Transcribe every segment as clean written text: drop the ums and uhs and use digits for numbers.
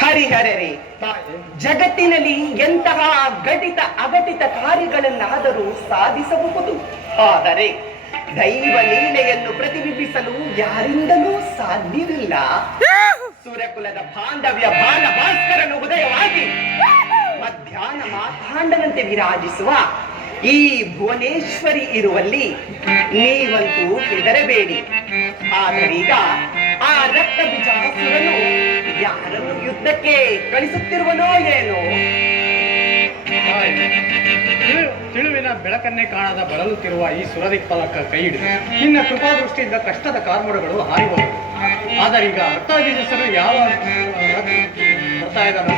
ಹರಿಹರರೇ, ಜಗತ್ತಿನಲ್ಲಿ ಎಂತಹ ಘಟಿತ ಅಘಟಿತ ಕಾರ್ಯಗಳನ್ನಾದರೂ ಸಾಧಿಸಬಹುದು. ಆದರೆ ದೈವ ಲೀಲೆಯನ್ನು ಪ್ರತಿಬಿಂಬಿಸಲು ಯಾರಿಂದಲೂ ಸಾಧ್ಯವಿಲ್ಲ. ಸುರಕುಲದ ಬಾಂಧವ್ಯ ಬಾಲ ಭಾಸ್ಕರನು ಉದಯವಾಗಿ ಮಧ್ಯಾಹ್ನ ಮಾತಾಂಡನಂತೆ ವಿರಾಜಿಸುವ ಈ ಭುವನೇಶ್ವರಿ ಇರುವಲ್ಲಿ ನೀವಂತೂ ಹೆದರಬೇಡಿ. ಆದರೀಗ ಆ ರಕ್ತ ಬೀಜಾಸುರನು ಯಾರನ್ನು ಯುದ್ಧಕ್ಕೆ ಕಳಿಸುತ್ತಿರುವನೋ ಏನೋ. ತಿಳುವಿನ ಬೆಳಕನ್ನೇ ಕಾಣದ ಬಳಲುತ್ತಿರುವ ಈ ಸುರದಿಕ್ಪಾಲಕ ಕೈ ಹಿಡಿದು ನಿನ್ನ ಕೃಪಾದೃಷ್ಟಿಯಿಂದ ಕಷ್ಟದ ಕಾರ್ಮೋಡಗಳು ಹಾರಿಬಹುದು. ಆದರೀಗ ರಕ್ತಾಬೀಜಸರು ಯಾವ ಬರ್ತಾ ಇದ್ದಾನೋ,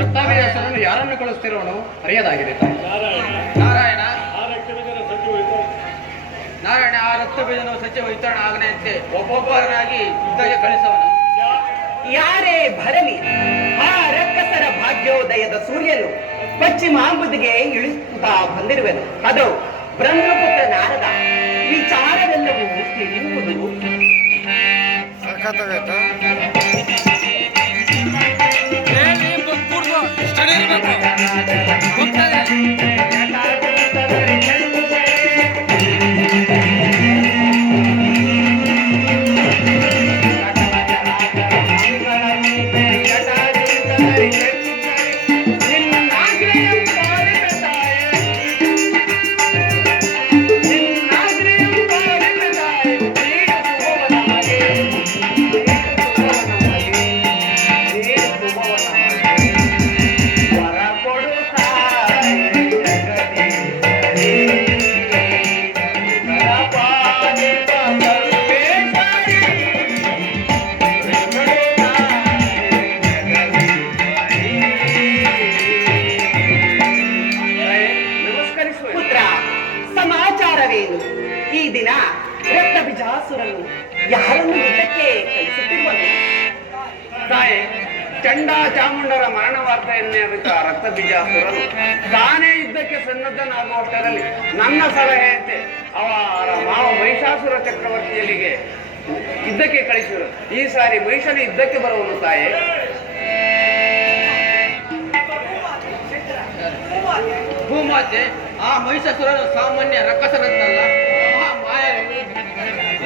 ರಕ್ತಾಬೀಜಸರನ್ನು ಯಾರನ್ನು ಕಳಿಸ್ತಿರೋನು ಅರಿಯದಾಗಿದೆ. ನಾರಾಯಣ ನಾರಾಯಣ, ಆ ರಕ್ತ ಬೀಜನು ಸಚಿವ ವಿತರಣ ಆಗನೆಯಂತೆ ಒಬ್ಬೊಬ್ಬರಾಗಿ ಯುದ್ಧಕ್ಕೆ ಕಳಿಸವನು. ಯಾರೇ ಬರಲಿ, ಆ ರಕ್ಕಸರ ಭಾಗ್ಯೋದಯದ ಸೂರ್ಯನು ಪಶ್ಚಿಮಾಂಬುದಿಗೆ ಇಳಿಸುತ್ತಾ ಬಂದಿರುವೆನು. ಅದು ಬ್ರಹ್ಮಪುತ್ರ ನಾರದ ವಿಚಾರವೆಲ್ಲವೂ ತಿಳಿಯುವುದು. ಚಂಡ ಚಾಮುಂಡರ ಮರಣ ವಾರ್ತೆಯನ್ನೇ ಅರಿತ ರಕ್ತಬೀಜಾಸುರನು ತಾನೇ ಯುದ್ಧಕ್ಕೆ ಸನ್ನದ್ಧನಾಗುವಷ್ಟರಲ್ಲಿ ನನ್ನ ಸಲಹೆಯಂತೆ ಅವರ ಮಾವ ಮಹಿಷಾಸುರ ಚಕ್ರವರ್ತಿಯಲ್ಲಿಗೆ ಯುದ್ಧಕ್ಕೆ ಕಳಿಸಿದರು. ಈ ಸಾರಿ ಮಹಿಷನು ಯುದ್ಧಕ್ಕೆ ಬರುವನು ತಾಯೇ. ಭೂಮಾತೆ, ಆ ಮಹಿಷಾಸುರನು ಸಾಮಾನ್ಯ ರಕ್ಕಸರಂತಲ್ಲ, ಮಹಾ ಮಾಯಾವಿ,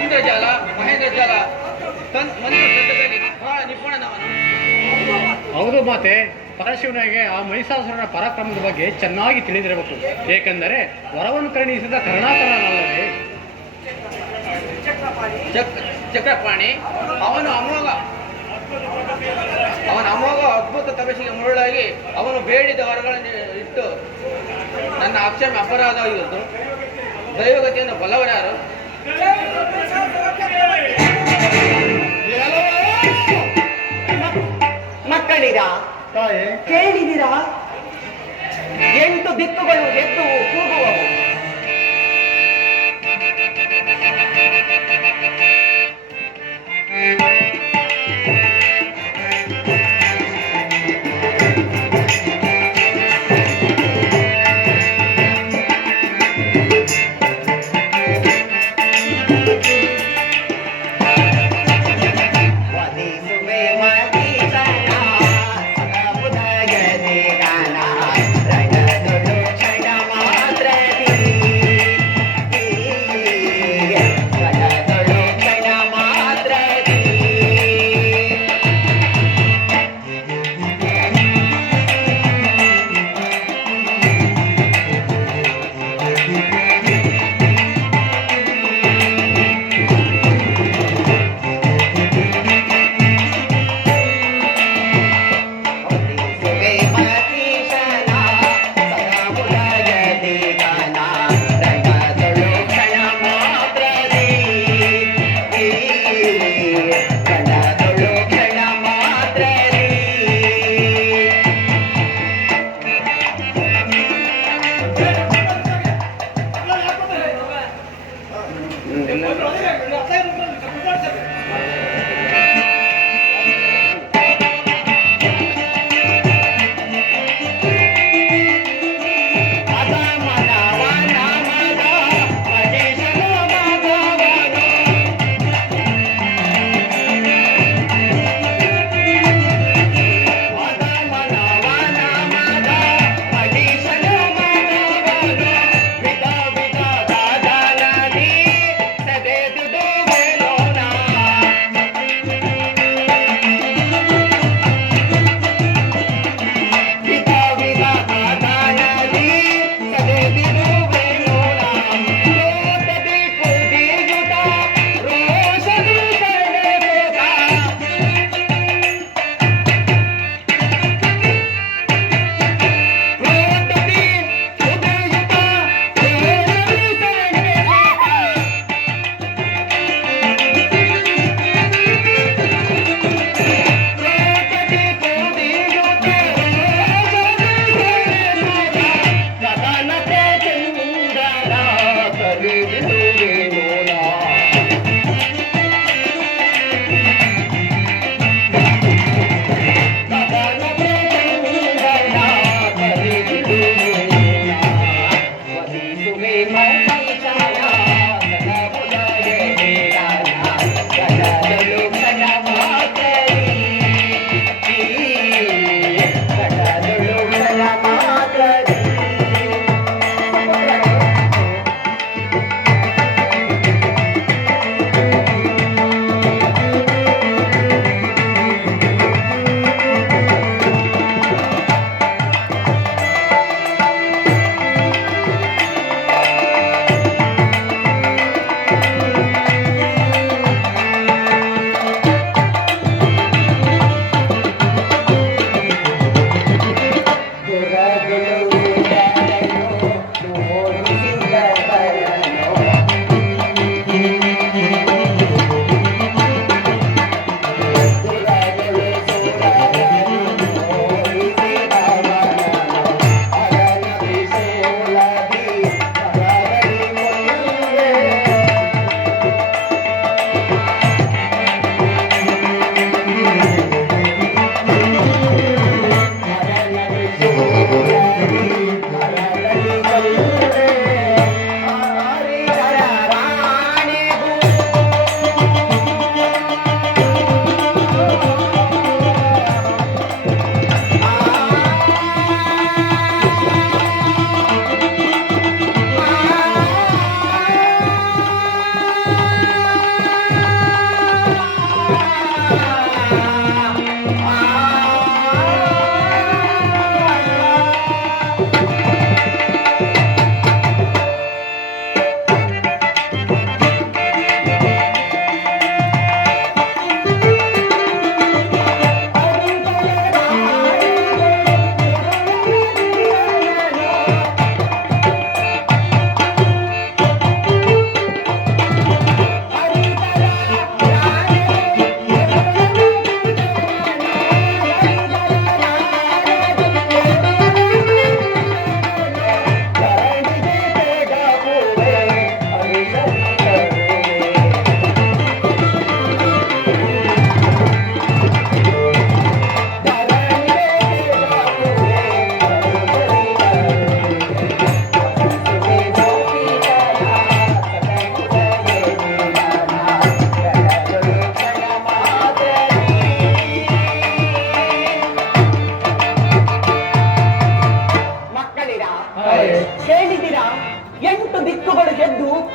ಇಂದ್ರಜಾಲ, ಮಹೇಂದ್ರಜಾಲ ಮಂತ್ರದಲ್ಲಿ ಬಹಳ ನಿಪುಣನವನು. ಹೌದು ಮಾತೆ, ಪರಶಿವನಿಗೆ ಆ ಮಹಿಷಾಸುರನ ಪರಾಕ್ರಮದ ಬಗ್ಗೆ ಚೆನ್ನಾಗಿ ತಿಳಿದಿರಬೇಕು. ಏಕೆಂದರೆ ವರವನ್ನು ಕರುಣಿಸಿದ ಕರುಣಾಕರನಲ್ಲದೆ. ಚಕ್ರಪಾಣಿ ಅವನ ಅಮೋಘ ಅದ್ಭುತ ತಪಸ್ಸಿಗೆ ಮುರುಳಾಗಿ ಅವನು ಬೇಡಿದ ವರಗಳನ್ನು ಇಟ್ಟು ನನ್ನ ಅಕ್ಷಮ ಅಪರಾಧವಾಗಿದ್ದು ದೈವಗತಿಯನ್ನು ಬಲ್ಲವರ್ಯಾರು. ಮಕ್ಕಳಿರಾ, ತಾಯೇ, ಕೇಳಿದಿರಾ? 8 ದಿಕ್ಕುಗಳು ಎದ್ದು ಕೂಗುವವು.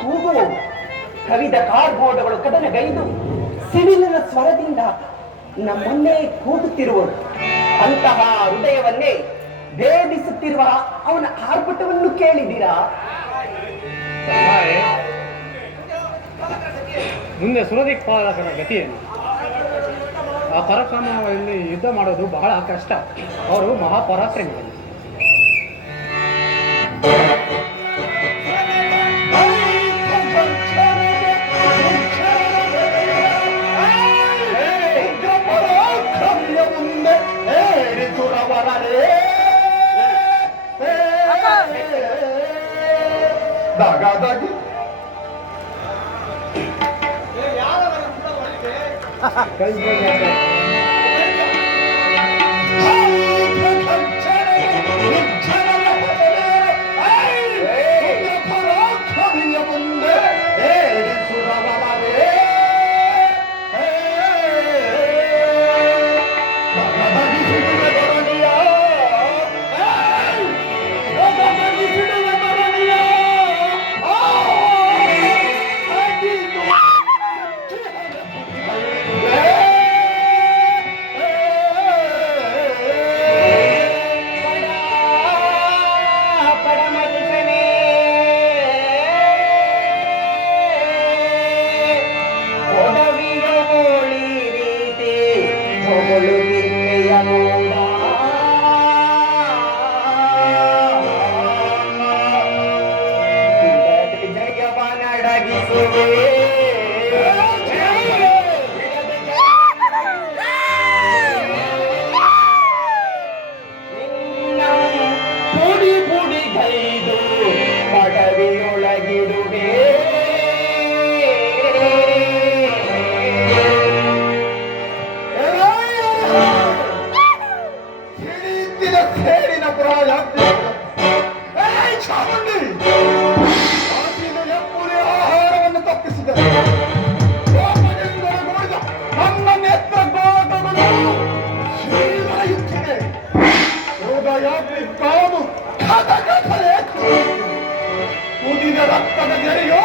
ಕೂಗುವವು. ಕವಿದ ಕಾರ್ಬೋರ್ಡ್ಗಳು ಕದನಗೈದು ಸಿಡಿಲಿನ ಸ್ವರದಿಂದ ನಮ್ಮನ್ನೇ ಕೂಗುತ್ತಿರುವರು. ಅಂತಹ ಹೃದಯವನ್ನೇ ಭೇದಿಸುತ್ತಿರುವ ಅವನ ಆರ್ಭಟವನ್ನು ಕೇಳಿದ್ದೀರಾ? ತಾಯಿ, ಮುಂದೆ ಸುರದಿಕ್ಪಾಲಕರ ಗತಿಯನ್ನು ಆ ಪರಾಕ್ರಮದಲ್ಲಿ ಯುದ್ಧ ಮಾಡೋದು ಬಹಳ ಕಷ್ಟ. ಅವರು ಮಹಾಪರಾಕ್ರಮಿಗಳು. ದಾಗಾದಾಗಿ ಮುಂದೆ ಆಹಾರವನ್ನು ತಪ್ಪಿಸಿದರು. ನನ್ನ ನೇತ್ರ ಗೋಟಗಳು ಶ್ರೀಯುತ್ತಿದೆ. ಹೃದಯಾಗ್ನಿ ಕಾದು ಕುದಿದ ರಕ್ತದ ಜರಿಯು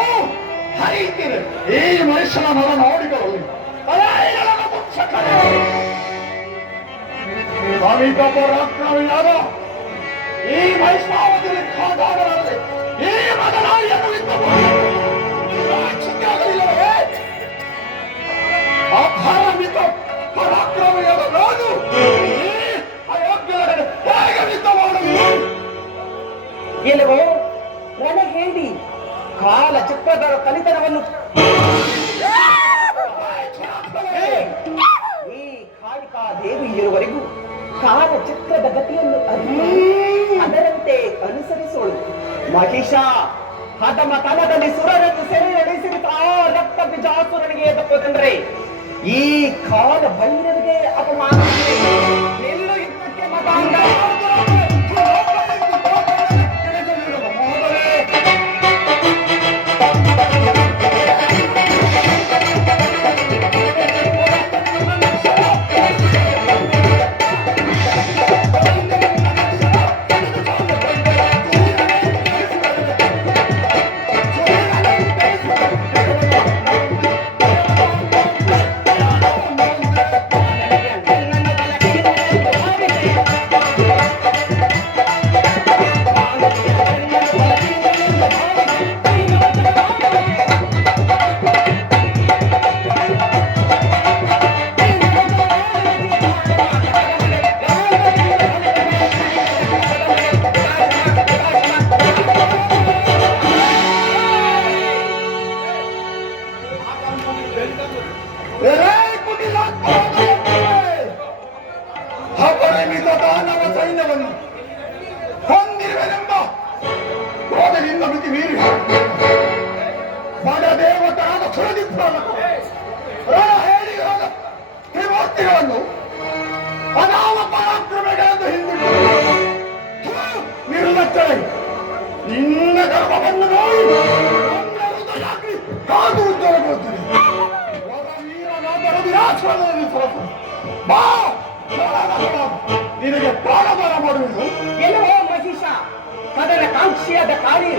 ಹರಿಯುತ್ತಿದೆ. ಈ ಮನುಷ್ಯನ ಮನ ನೋಡಿಕೊಳ್ಳಿ. ಅಮಿತ ಪರಾಕ್ರಮಿಯಾದ ಈ ವೈಷ್ಣವದಲ್ಲಿ ಕಾದಾಡಲಾರದೆ ಈ ಮದನಾಳಿಯನ್ನು ಚಿಕ್ಕಾಗಲಿಲ್ಲವೇ? ಅಪರಾಮಿತ ಪರಾಕ್ರಮಿಯಾದ ನಾನು ಈ ಅಯೋಗ್ಯರನ್ನು ಹೇಗೆ ಯುದ್ಧ ಮಾಡಲು? ಇಲ್ಲವೋ ನನಗೆ ಹೇಳಿ ಕಾಲ ಚಕ್ರದ ಕಲಿತನವನ್ನು ಈ ಕಾಳಿಕಾ ದೇವಿ ಇರುವರೆಗೂ ಕಾಲ ಚಕ್ರದ ಗತಿಯನ್ನು ಅದರಂತೆ ಅನುಸರಿಸೋಳು. ಮಹಿಷ ಹದಮ ತನದಲ್ಲಿ ಸುರರನ್ನು ಸೆರೆ ಎಳೆಸಿದ ಆ ರಕ್ತ ಬಿಜಾಸುರನಿಗೆ ತಪ್ಪದಂದ್ರೆ ಈ ಕಾಲ ಭೈರವಿಗೆ ಅಪಮಾನ. ಎಲ್ಲೂ ಯುದ್ಧಕ್ಕೆ ಮತಾಂಧ ಅಪರಿಮಿತ ದಾನವ ಸೈನ್ಯವನ್ನು ಹೊಂದಿರುವೆನೆಂಬ ಕ್ರೋಧದಿಂದ ಮಿತಿ ಮೀರಿ ಬಡ ದೇವತಾದ ಸುರದಿಪ್ಪಾಲಕ ಹೇಳಿದ ತ್ರಿಮೂರ್ತಿಗಳನ್ನು ಅನಾಮ ಪರಾಕ್ರಮಗಳೆಂದು ಹಿಂದಿಟ್ಟು ನಿರ್ಲಕ್ಷಣೆ ನಿನ್ನ ಗರ್ಭವನ್ನು ನೋಡಿ ನನ್ನ ಹೃದಯಾಗ್ನಿ ಕಾದು ಉಜ್ವಲಗೊಳ್ಳುತ್ತದೆ. ವೀರನಾದರ ವಿರಾಶ್ರಮದಲ್ಲಿ ಸರಸು ಬಾ ನಿನಗೆ ಪ್ರಾಣದಾನ ಮಾಡುವುದು. ಎಲ್ಲವೋ ಮಹಿಷ ಕದನ ಕಾಂಕ್ಷಿಯಾದ ಕಾಳಿ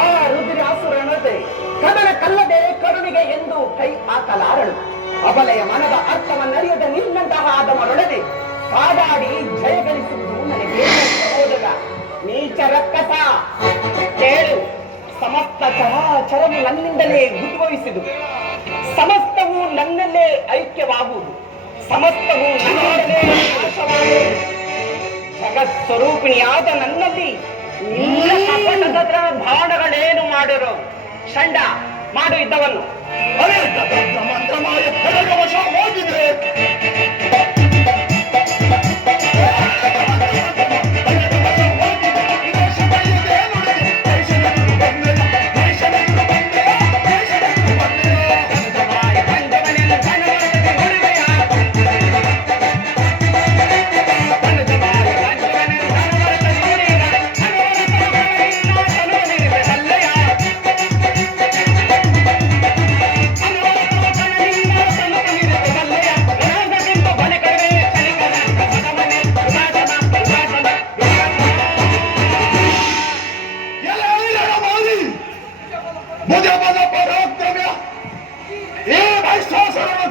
ಆ ರುದ್ರಾಸುರನದೆ ಕದನ ಕಲ್ಲದೆ ಕರುಣಿಗೆ ಎಂದು ಕೈ ಹಾಕಲಾರಳು. ಅಬಲೆಯ ಮನದ ಅರ್ಥವನ್ನರಿಯದ ನಿನ್ನಂತಹ ಆದಮರೊಡನೆ ಕಾದಾಡಿ ಜಯಗಳಿಸುವುದು ನನಗೆ ಸಹೋದರ ನೀಚ ರಕ್ಕಸ. ಕೇಳು, ಸಮಸ್ತ ಚರಾಚರವು ನನ್ನಿಂದಲೇ ಉದ್ಭವಿಸಿದು, ಸಮಸ್ತವು ನನ್ನಲ್ಲೇ ಐಕ್ಯವಾಗುವುದು, ಸಮಸ್ತವು ನನ್ನಲ್ಲೇ ನಾಶವಾಗುವುದು. ಜಗತ್ ಸ್ವರೂಪಿಣಿಯಾದ ನನ್ನಲ್ಲಿ ನಿನ್ನ ಕಪಟದ ಬಾಣಗಳೇನು ಮಾಡಿರೋ? ಷಂಡ ಮಾಡು ಯುದ್ಧವನ್ನು. ಮಂತ್ರಮಾಯ ಖಡ್ಗವಶ ಹೋಗಿದೆ.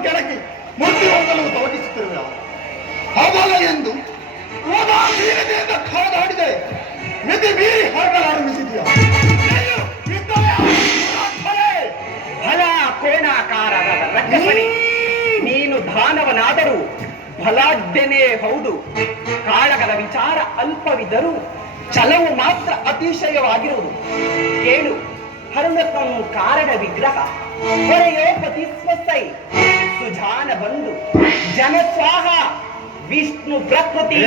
ಕೆಳಗೆ ಮೂರ್ತಿ ಹೊಂದಲು ತೋರಿಸುತ್ತಿರುವೆ. ಅವಲ ಎಂದು ಉದಾಸೀನತೆಯಿಂದ ಕಾದಾಡಿದೆ, ಮಿತಿ ಮೀರಿ ಹೊರಗಲಾರಂಭಿಸಿದೆಯಾ? ಫಲ ಕೋಣಾಕಾರದ ರಕ್ಕಸನಿ, ನೀನು ದಾನವನಾದರೂ ಫಲಾಢ್ಯನೇ ಹೌದು. ಕಾಳಗದ ವಿಚಾರ ಅಲ್ಪವಿದ್ದರೂ ಛಲವು ಮಾತ್ರ ಅತಿಶಯವಾಗಿರುವುದು. ಕೇಳು, ಹರುಣಕಂ ಕಾರಣ ವಿಗ್ರಹ ಹೊರೆಯೋ ಪತಿ ಸ್ವಸೈ ಸುಜಾನ ಬಂಧು ಜನಸ್ವಾಹ ವಿಷ್ಣು ಪ್ರಕೃತಿ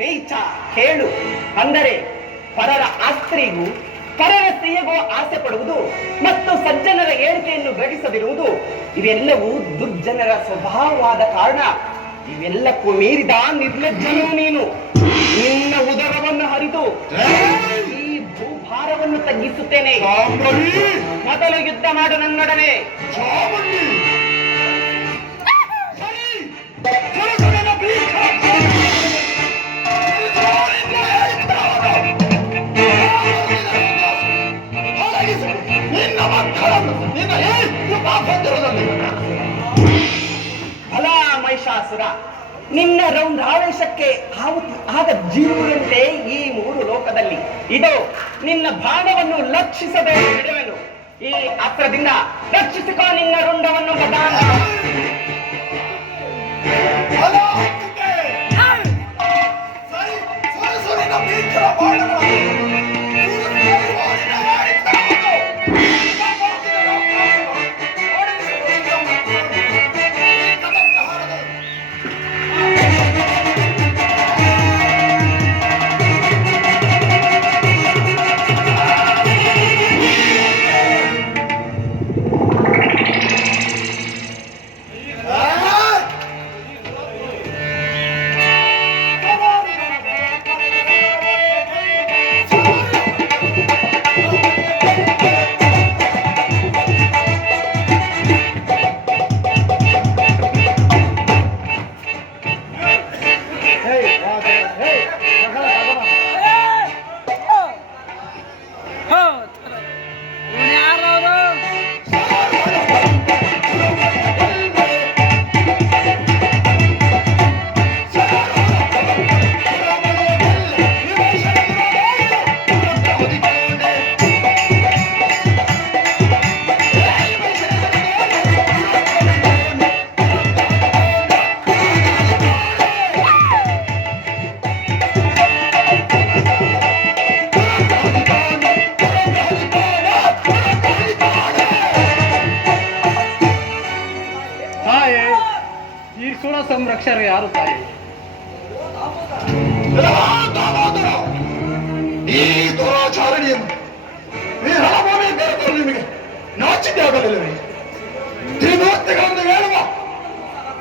ನೀಚ. ಕೇಳು, ಅಂದರೆ ಪರರ ಆಸ್ತ್ರಿಗೂ ಪರರ ಸ್ತ್ರೀಯಗೂ ಆಸೆ ಪಡುವುದು ಮತ್ತು ಸಜ್ಜನರ ಏಳಿಕೆಯನ್ನು ಗ್ರಹಿಸದಿರುವುದು ಇವೆಲ್ಲವೂ ದುರ್ಜನರ ಸ್ವಭಾವವಾದ ಕಾರಣ. ಇವೆಲ್ಲಕ್ಕೂ ಮೀರಿದ ನಿರ್ಲಜ್ಜನೂ ನೀನು. ನಿನ್ನ ಉದರವನ್ನು ಹರಿದು ಈ ಭೂಭಾರವನ್ನು ತಗ್ಗಿಸುತ್ತೇನೆ. ಮೊದಲು ಯುದ್ಧ ಮಾಡು ನನ್ನೊಡನೆ. ಫಲ ಮಹಿಷಾಸುರ, ನಿನ್ನ ರೌಂದ್ರಾವೇಶಕ್ಕೆ ಆಗ ಜೀವನಂತೆ ಈ ಮೂರು ಲೋಕದಲ್ಲಿ ಇದೋ ನಿನ್ನ ಬಾಣವನ್ನು ಲಕ್ಷಿಸದೆ ಬಿಡುವೆನು. ಈ ಅಸ್ತ್ರದಿಂದ ರಕ್ಷಿಸಿಕೋ ನಿನ್ನ ರುಂಡವನ್ನು. ಸಂರಕ್ಷರು ಯಾರು ತಾಯಿ? ಈ ದುರಾಚಾರಣೆಯನ್ನು ಈ ರಣಭೂಮಿ ಬೆರೆತರು ನಿಮಗೆ ನಾಚಿಕೆ ಆಗಲಿಲ್ಲವೇ? ತ್ರಿಮೂರ್ತಿಗಳನ್ನು ಹೇಳುವ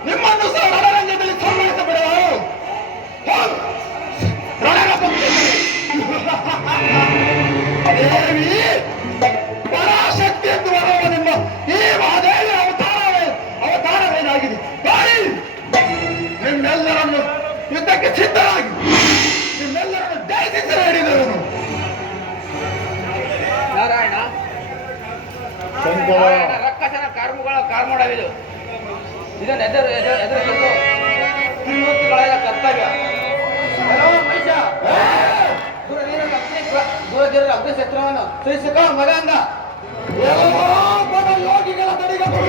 ನಿಮ್ಮನ್ನು ಸಹ ರಣರಂಗದಲ್ಲಿ ಸಂಭವಿಸಬೇಡ. ದೇವಿ ಪರಾಶಕ್ತಿ ಎಂದು ಬರುವ ನಿಮ್ಮ ಈ ಮಹಾದೇವಿ ಅವತಾರವೇನಾಗಿದೆ? ನಿಮ್ಮೆಲ್ಲರನ್ನು ಯುದ್ಧಕ್ಕೆ ಸಿದ್ಧರಾಗಿ ನಿಮ್ಮೆಲ್ಲರನ್ನು ನಾರಾಯಣ ರಕ್ಕಸನ ಕಾರ್ಮೋಡವಿದು ಇದನ್ನು ಎದುರಿಸಲು ತ್ರಿಮೂರ್ತಿಗಳಾದ ಕರ್ತವ್ಯ. ಹಲೋ ಮೈಷ, ದೂರದಿರುವ ಅಗ್ನಿಶಸ್ತ್ರವನ್ನು ಸಹಿಸಿಕ ಮಗಂದ. ಯೋಗಿಗಳ ತಡೆಗಟ್ಟುವ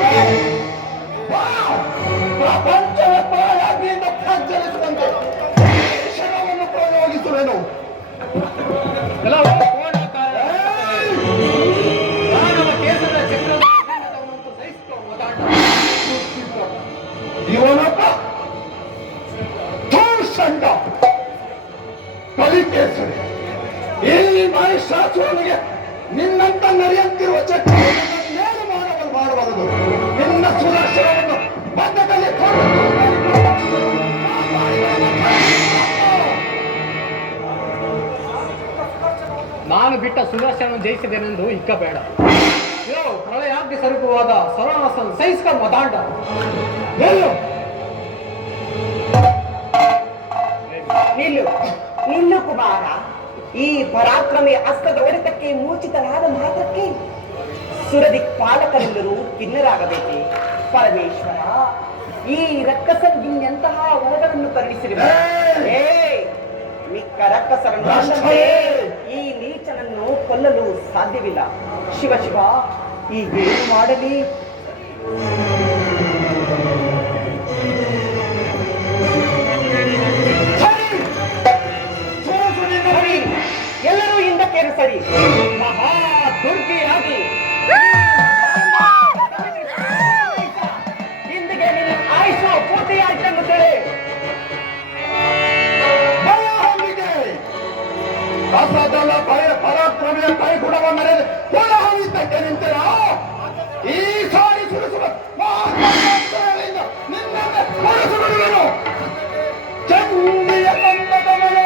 ಪ್ರಪಂಚದ ಪ್ರಾಯಾಗ್ನಿಯಿಂದ ಪ್ರಜ್ವಲಿಸುವಂತೆ ಕ್ಷಣವನ್ನು ಪ್ರಯೋಗಿಸುವೆನು. ಕೇಸದ ಚಕ್ರವನ್ನು ಸಹಿಸಿಕೊ ಮದಾಂಡ. ಇವನೊಬ್ಬ ಧೂಷಂಡ ಕಲಿಕೇಸರಿ. ಈ ಮಹಿಷಾಸುರನಿಗೆ ನಿನ್ನಂತ ನಡೆಯುತ್ತಿರುವ ಚಕ್ರವನ್ನು ಮಾಡಬಾರದು. ನಿನ್ನ ಸುದರ್ಶನವನ್ನು ಬದ್ಧದಲ್ಲಿ ನಾನು ಬಿಟ್ಟ ಸುದರ್ಶನ ಜಯಿಸಿದೆನೆಂದು ಇಕ್ಕಬೇಡ. ಪ್ರಳಯಾಗ್ನಿ ಸ್ವರೂಪವಾದ ಸರಳಾಸನ ಸಹಿಸಿಕ ಮದಾಂಡ. ನಿಲ್ಲು ಕುಮಾರ. ಈ ಪರಾಕ್ರಮಿ ಅಸ್ತ್ರದ ಹೊಡೆತಕ್ಕೆ ಮೂರ್ಛಿತನಾದ ಮಾತ್ರಕ್ಕೆ ಸುರದಿಕ್ಪಾಲಕರೆಲ್ಲರೂ ಖಿನ್ನರಾಗಬೇಕೆ? ಪರಮೇಶ್ವರ, ಈ ರಕ್ಕಸನಿಗೆಂತಹ ವರಗಳನ್ನು ಕರುಣಿಸಿರುವ ಮಿಕ್ಕ ರಕ್ಕಸರನ್ನು ಈ ನೀಚನನ್ನು ಕೊಲ್ಲಲು ಸಾಧ್ಯವಿಲ್ಲ. ಶಿವ ಶಿವ, ಈಗೇನು ಮಾಡಲಿ? ಎಲ್ಲರೂ ಹಿಂದಕ್ಕೇನು ಸರಿ. ಮಹಾ ದುರ್ಗಿಯಾಗಿ ಹಿಂದಿಗೆ ನಿನ್ನ ಆಯುಷು ಪೂರ್ತಿಯಾಯ್ತೆಂಬುತ್ತೇವೆ. ಕಸದಲ ಭಯ ಪರಾಕ್ರಮಿಯ ಕೈಗುಣವ ಮೆರೆದು ಹೊರಹೊಮ್ಮಿದ್ದಕ್ಕೆ ನಿಂತಿರ. ಈ ಸಾರಿ ಸುರಿಸುವ ನಿನ್ನನ್ನೇ ಹೊರಸು ಬಿಡುವೆನು. ಚಂಡಿಯ ಕಂದದ ಮೇಲೆ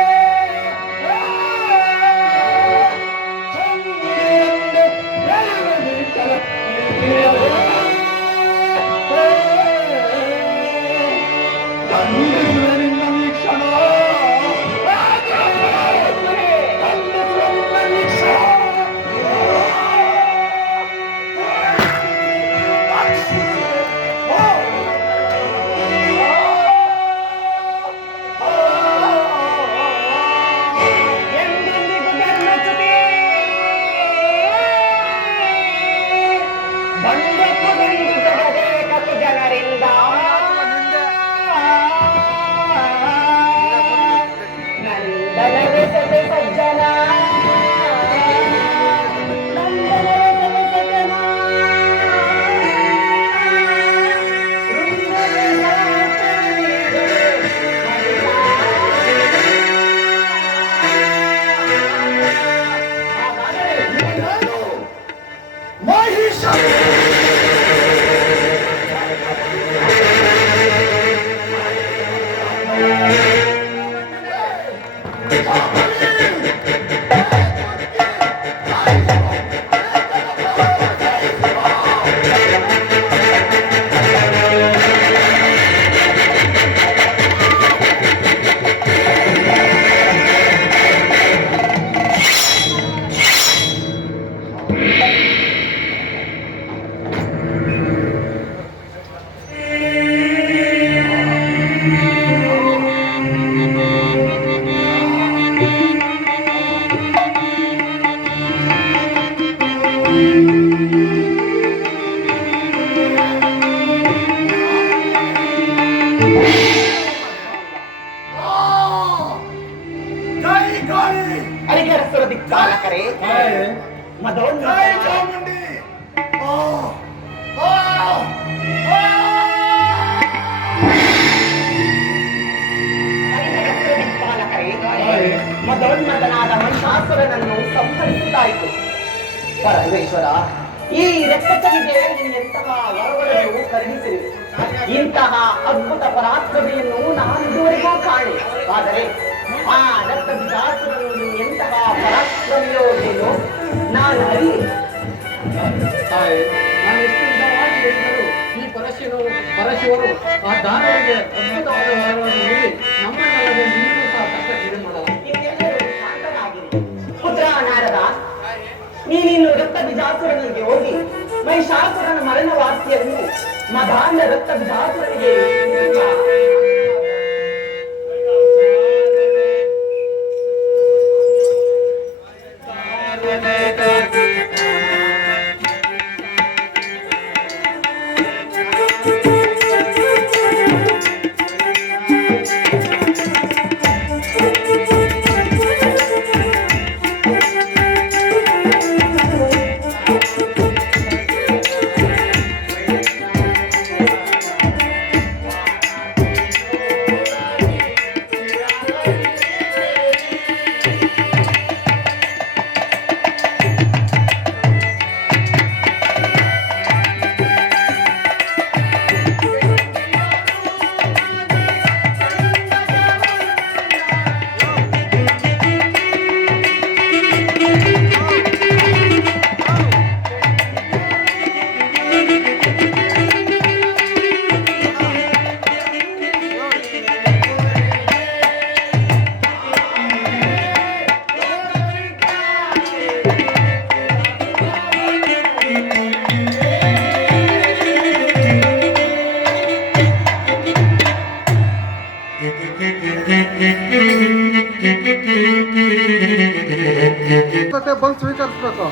ದಿಕ್ಪಾಲಕರೇ, ಮದೋನ್ಮದನಾದ ಮಹಿಷಾಸುರನನ್ನು ಸಂಹರಿಸಿದ್ದಾಯಿತು. ಪರಮೇಶ್ವರ, ಈ ರಕ್ಕಸನಿಗೆ ಎಂತಹ ವರಗಳನ್ನು ಕರುಣಿಸಿದೆ. ಇಂತಹ ಅದ್ಭುತ ಪರಾಕ್ರಮಿಯನ್ನು ನಾನು ಇದುವರೆಗೂ ಕಾಣೆ. ಆದರೆ ಆ ರಕ್ತಬಿಜಾಸುರನು ಎಂತಹ ಪರಾಕ್ರಮಿಯೋ ಏನೋ ನಾನು ಅರಿಯೆ. ನಾನು ಎಷ್ಟು ವಿಧವಾಗಿ ಹೇಳಿದರೂ ಈ ಪರಶಿವರು ಆ ದಾನವರಿಗೆ ಅದ್ಭುತವಾದ ವರವನ್ನು ನೀಡಿ ನಮ್ಮನ್ನಲ್ಲದೆ ನಿನ್ನೂ ಸಹ ಕಷ್ಟಕ್ಕೆ ಮಾಡಲ್ಲ. ಶಾಂತನಾಗಿರಿ ಪುತ್ರ ನಾರದ. ನೀನಿನ್ನು ರಕ್ತಬಿಜಾಸುರನಿಗೆ ಹೋಗಿ ಮಹಿಷ ಸಾಮ್ಯ ರಕ್ತ ಬಿಜಾಸುರನಿಗೆ ಬಂದು ಸ್ವೀಕರಿಸ್ಬೇಕು.